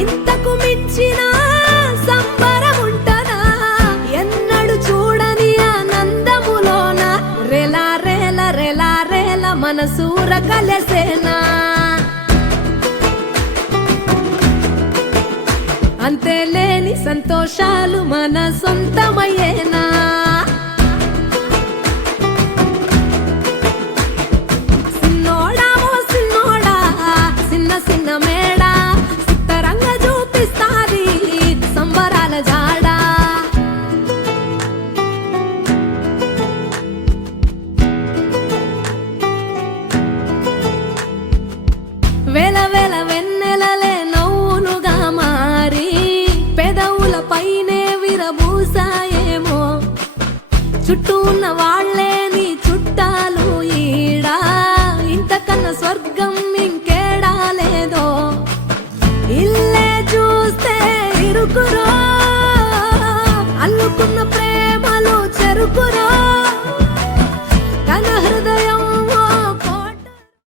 ఇంతకు మించిన సంబరం ఉంటదా ఎన్నడు చూడని ఆనందములోన రెలా రేల రెలా రేల మనసూర కలసేనా అంతే లేని సంతోషాలు మన సొంతమయ్యేనా? చుట్టూ ఉన్న వాళ్ళే నీ చుట్టాలు ఈడా? ఇంతకన్నా స్వర్గం ఇంకేడా లేదో? ఇల్లే చూస్తే ఇరుకురో? అల్లుకున్న ప్రేమ